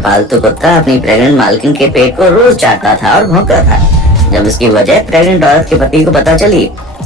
पालतू कुत्ता अपनी प्रेग्नेंट मालकिन के पेट को रोज चाटता था और भौंकता था। जब इसकी वजह प्रेग्नेंट औरत के पति को पता चली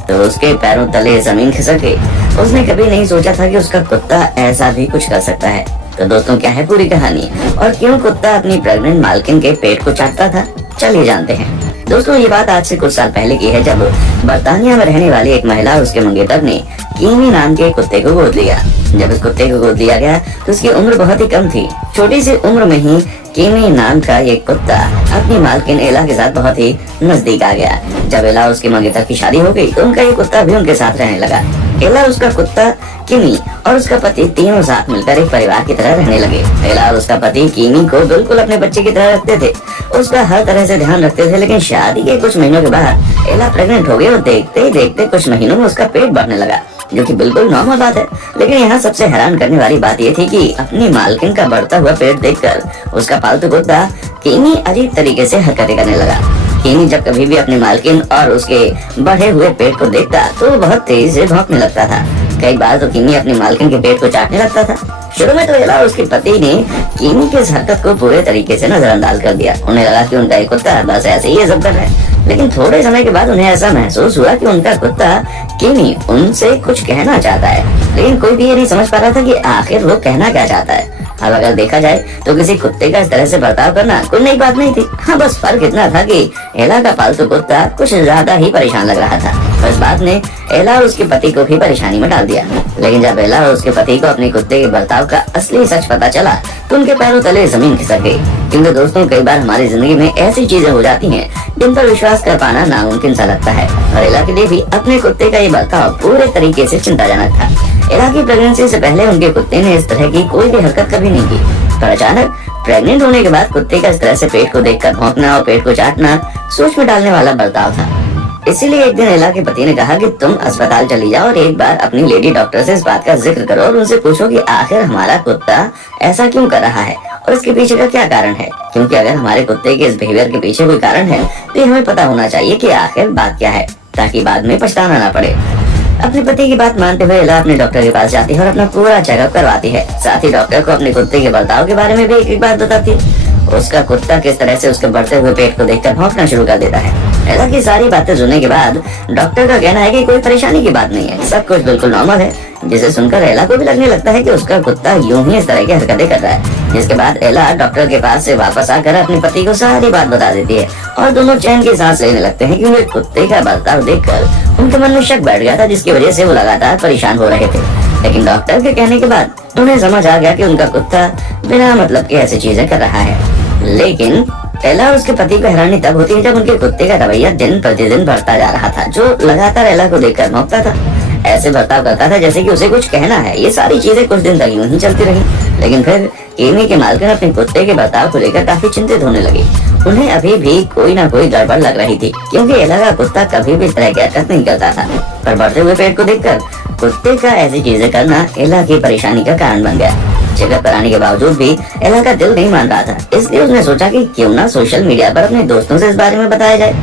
तो उसके पैरों तले जमीन खिसक गई। उसने कभी नहीं सोचा था कि उसका कुत्ता ऐसा भी कुछ कर सकता है। तो दोस्तों, क्या है पूरी कहानी और क्यों कुत्ता अपनी प्रेग्नेंट मालकिन के पेट को चाटता था, चलिए जानते हैं। दोस्तों, ये बात आज से कुछ साल पहले की है, जब बर्तानिया में रहने वाली एक महिला और उसके मंगेतर ने कीमी नाम के कुत्ते को गोद लिया। जब इस कुत्ते को गोद लिया गया तो उसकी उम्र बहुत ही कम थी। छोटी सी उम्र में ही कीमी नाम का ये कुत्ता अपनी मालकिन एला के साथ बहुत ही नजदीक आ गया। जब एला और उसके मंगेतर की शादी हो गई तो उनका ये कुत्ता भी उनके साथ रहने लगा। एला, उसका कुत्ता किमी और उसका पति तीनों साथ मिलकर एक परिवार की तरह रहने लगे। एला और उसका पति किमी को बिल्कुल अपने बच्चे की तरह रखते थे, उसका हर तरह से ध्यान रखते थे। लेकिन शादी के कुछ महीनों के बाद एला प्रेग्नेंट हो गई और देखते ही देखते कुछ महीनों में उसका पेट बढ़ने लगा, जो कि बिल्कुल नॉर्मल बात है। लेकिन यहाँ सबसे हैरान करने वाली बात ये थी कि अपनी मालकिन का बढ़ता हुआ पेट देखकर उसका पालतू कुत्ता किमी अजीब तरीके से हरकतें करने लगा। किमी जब कभी भी अपनी मालकिन और उसके बढ़े हुए पेट को देखता तो वो बहुत तेज से भौंकने लगता था। कई बार तो किमी अपनी मालकिन के पेट को चाटने लगता था। शुरू में तो एला और उसके पति ने किमी की इस हरकत को पूरे तरीके से नजरअंदाज कर दिया। उन्हें लगा कि उनका एक कुत्ता बस ऐसे ही ये सब कर रहा है। लेकिन थोड़े समय के बाद उन्हें ऐसा महसूस हुआ कि उनका कुत्ता किमी उनसे कुछ कहना चाहता है, लेकिन कोई भी ये नहीं समझ पा रहा था कि आखिर वो कहना क्या चाहता है। अब अगर देखा जाए तो किसी कुत्ते का इस तरह से बर्ताव करना कोई नई बात नहीं थी। हाँ, बस फर्क इतना था कि एला का पालतू कुत्ता कुछ ज्यादा ही परेशान लग रहा था। बस बात ने एला और उसके पति को भी परेशानी में डाल दिया। लेकिन जब एला और उसके पति को अपने कुत्ते के बर्ताव का असली सच पता चला तो उनके पैरों तले जमीन खिसक गई। क्योंकि दोस्तों, कई बार हमारी जिंदगी में ऐसी चीजें हो जाती हैं जिन पर विश्वास कर पाना नामुमकिन सा लगता है, और एला के लिए भी अपने कुत्ते का ये बर्ताव पूरे तरीके से चिंताजनक था। एला की प्रेगनेंसी से पहले उनके कुत्ते ने इस तरह की कोई भी हरकत कभी नहीं की, पर अचानक प्रेग्नेंट होने के बाद कुत्ते का इस तरह से पेट को देखकर भौंकना और पेट को चाटना सोच में डालने वाला बर्ताव था। इसीलिए एक दिन एला के पति ने कहा कि तुम अस्पताल चली जाओ और एक बार अपनी लेडी डॉक्टर से इस बात का जिक्र करो और उनसे पूछो कि आखिर हमारा कुत्ता ऐसा क्यों कर रहा है और इसके पीछे का क्या कारण है। क्योंकि अगर हमारे कुत्ते के इस बिहेवियर के पीछे कोई कारण है तो हमें पता होना चाहिए कि आखिर बात क्या है, ताकि बाद में पछताना ना पड़े। अपने पति की बात मानते हुए एला अपने डॉक्टर के पास जाती है और अपना पूरा चेकअप करवाती है। साथ ही डॉक्टर को अपने कुत्ते के बर्ताव के बारे में भी एक बात बताती है। उसका कुत्ता किस तरह से उसके बढ़ते हुए पेट को देखकर भौंकना शुरू कर देता है। एला की सारी बातें सुनने के बाद डॉक्टर का कहना है कि कोई परेशानी की बात नहीं है, सब कुछ बिल्कुल नॉर्मल है। जिसे सुनकर एला को भी लगने लगता है कि उसका कुत्ता यूं ही इस तरह की हरकतें कर रहा है। जिसके बाद एला डॉक्टर के पास से वापस आकर अपने पति को सारी बात बता देती है और दोनों चैन की सांस लेने लगते हैं, क्योंकि कुत्ते का बर्ताव देखकर उनके मन में शक बैठ गया था, जिसकी वजह से वो लगातार परेशान हो रहे थे। लेकिन डॉक्टर के कहने के बाद उन्हें समझ आ गया कि उनका कुत्ता बिना मतलब के ऐसी चीजें कर रहा है। लेकिन एला और उसके पति को हैरानी तब होती है जब उनके कुत्ते का रवैया दिन प्रतिदिन बढ़ता जा रहा था, जो लगातार एला को देखकर भौंकता था, ऐसे बर्ताव करता था जैसे कि उसे कुछ कहना है। ये सारी चीजें कुछ दिन तक यूं ही चलती रही। लेकिन फिर किमी के मालकिन अपने कुत्ते के बर्ताव को लेकर काफी चिंतित होने लगी। उन्हें अभी भी कोई ना कोई गड़बड़ लग रही थी, क्योंकि एला का कुत्ता कभी भी इस तरह की हरकत नहीं करता था। पर बढ़ते हुए पेट को देखकर कुत्ते का ऐसी चीजें करना एला की परेशानी का कारण बन गया। चेकअप कराने के बावजूद भी एला का दिल नहीं मान रहा था, इसलिए उसने सोचा कि क्यों ना सोशल मीडिया पर अपने दोस्तों से इस बारे में बताया जाए,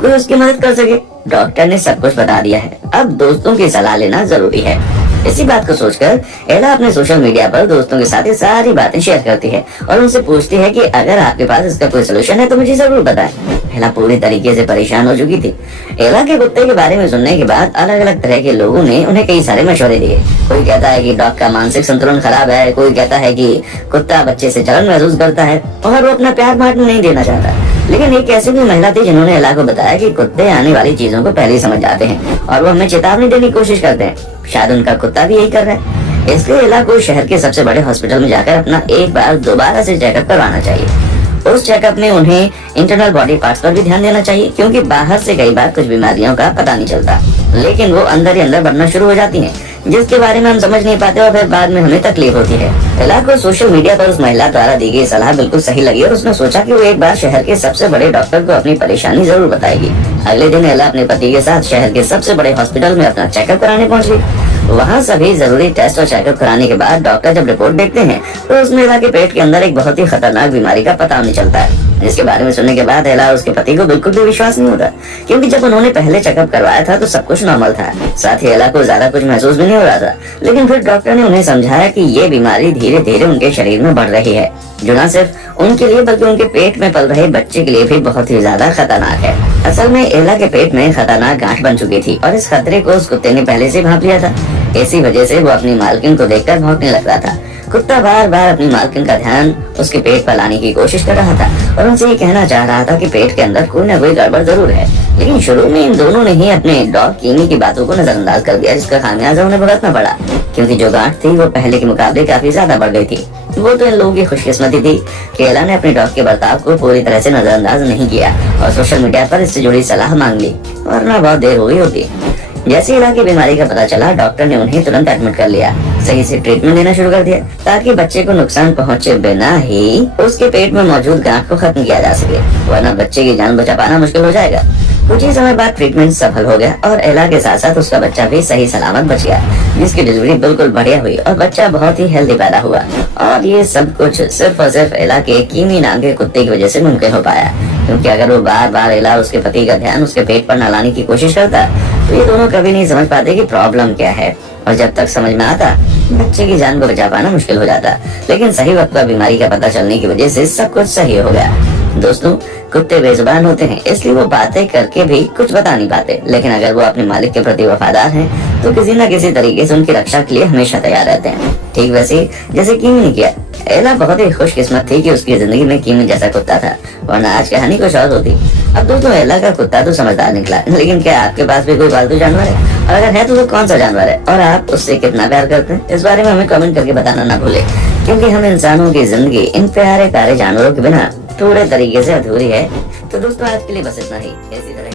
कोई उसकी मदद कर सके। डॉक्टर ने सब कुछ बता दिया है, अब दोस्तों की सलाह लेना जरूरी है। इसी बात को सोचकर एला अपने सोशल मीडिया पर दोस्तों के साथ ये सारी बातें शेयर करती है और उनसे पूछती है कि अगर आपके पास इसका कोई सलूशन है तो मुझे जरूर बताएं। एला पूरी तरीके से परेशान हो चुकी थी। एला के कुत्ते के बारे में सुनने के बाद अलग अलग तरह के लोगों ने उन्हें कई सारे मशवरे दिए। कोई कहता है कि डॉग का मानसिक संतुलन खराब है, कोई कहता है कि कुत्ता बच्चे से जलन महसूस करता है और वो अपना प्यार बांटने नहीं देना चाहता। लेकिन एक ऐसी भी महिला थी जिन्होंने एला को बताया कि कुत्ते आने वाली चीजों को पहले ही समझ जाते हैं और वो हमें चेतावनी देने की कोशिश करते हैं। शायद उनका कुत्ता भी यही कर रहा है। इसलिए एला को शहर के सबसे बड़े हॉस्पिटल में जाकर अपना एक बार दोबारा से चेकअप करवाना चाहिए। उस चेकअप में उन्हें इंटरनल बॉडी पार्ट्स पर भी ध्यान देना चाहिए, क्योंकि बाहर से कई बार कुछ बीमारियों का पता नहीं चलता, लेकिन वो अंदर ही अंदर बढ़ना शुरू हो जाती हैं, जिसके बारे में हम समझ नहीं पाते और फिर बाद में हमें तकलीफ होती है। एला को सोशल मीडिया पर उस महिला द्वारा दी गई सलाह बिल्कुल सही लगी और उसने सोचा कि वो एक बार शहर के सबसे बड़े डॉक्टर को अपनी परेशानी जरूर बताएगी। अगले दिन एला अपने पति के साथ शहर के सबसे बड़े हॉस्पिटल में अपना चेकअप कराने पहुंच गई। वहाँ सभी जरूरी टेस्ट और चेकअप कराने के बाद डॉक्टर जब रिपोर्ट देखते हैं तो उसमें एला के पेट के अंदर एक बहुत ही खतरनाक बीमारी का पता नहीं चलता है, जिसके बारे में सुनने के बाद एला और उसके पति को बिल्कुल भी विश्वास नहीं होता, क्योंकि जब उन्होंने पहले चेकअप करवाया था तो सब कुछ नॉर्मल था। साथ ही एला को ज्यादा कुछ महसूस भी नहीं हो रहा था, लेकिन फिर डॉक्टर ने उन्हें समझाया कि ये बीमारी धीरे धीरे उनके शरीर में बढ़ रही है, जो न सिर्फ उनके लिए बल्कि उनके पेट में पल रहे बच्चे के लिए भी बहुत ही ज्यादा खतरनाक है। असल में एला के पेट में खतरनाक गांठ बन चुकी थी और इस खतरे को उस कुत्ते ने पहले से भांप लिया था। इसी वजह से वो अपनी मालकिन को देखकर भौंकने लग रहा था। कुत्ता बार बार अपनी मालकिन का ध्यान उसके पेट पर लाने की कोशिश कर रहा था और उनसे ये कहना चाह रहा था कि पेट के अंदर कोई न कोई गड़बड़ जरूर है। लेकिन शुरू में इन दोनों ने ही अपने डॉग कीमी की बातों को नजरअंदाज कर दिया, जिसका खामियाजा उन्हें भुगतना पड़ा, क्योंकि जो गांठ थी वो पहले के मुकाबले काफी ज्यादा बढ़ गई थी। वो तो इन लोगों की खुशकिस्मती थी कि एला ने अपने डॉग के बर्ताव को पूरी तरह से नजरअंदाज नहीं किया और सोशल मीडिया पर इससे जुड़ी सलाह मांग ली, वरना बहुत देर हो गई होती। जैसे एला की बीमारी का पता चला, डॉक्टर ने उन्हें तुरंत एडमिट कर लिया, सही से ट्रीटमेंट देना शुरू कर दिया ताकि बच्चे को नुकसान पहुंचे बिना ही उसके पेट में मौजूद गांठ को खत्म किया जा सके, वरना बच्चे की जान बचा पाना मुश्किल हो जाएगा। कुछ ही समय बाद ट्रीटमेंट सफल हो गया और एला के साथ साथ उसका बच्चा भी सही सलामत बच गया, जिसकी डिलीवरी बिल्कुल बढ़िया हुई और बच्चा बहुत ही हेल्दी पैदा हुआ। और ये सब कुछ सिर्फ और सिर्फ एला के कीमी नाम के कुत्ते की वजह से मुमकिन हो पाया, क्योंकि अगर वो बार बार एला उसके पति का ध्यान उसके पेट पर न लाने की कोशिश करता तो ये दोनों कभी नहीं समझ पाते कि प्रॉब्लम क्या है, और जब तक समझ में आता बच्चे की जान को बचा पाना मुश्किल हो जाता। लेकिन सही वक्त पर बीमारी का पता चलने की वजह से सब कुछ सही हो गया। दोस्तों, कुत्ते बेजुबान होते हैं, इसलिए वो बातें करके भी कुछ बता नहीं पाते, लेकिन अगर वो अपने मालिक के प्रति वफादार हैं तो किसी न किसी तरीके से उनकी रक्षा के लिए हमेशा तैयार रहते हैं। ठीक वैसे जैसे कीमी ने किया। एला बहुत ही खुशकिस्मत थी कि उसकी जिंदगी में कीमी जैसा कुत्ता था, वरना आज कहानी कुछ और होती। अब दोस्तों, एला का कुत्ता तो समझदार निकला, लेकिन क्या आपके पास भी कोई पालतू जानवर है? और अगर है तो वो कौन सा जानवर है और आप उससे कितना प्यार करते हैं? इस बारे में हमें कमेंट करके बताना ना भूले, क्योंकि हम इंसानों की जिंदगी इन प्यारे प्यारे जानवरों के बिना पूरे तरीके से अधूरी है। तो दोस्तों, आज के लिए बस इतना ही। इसी तरह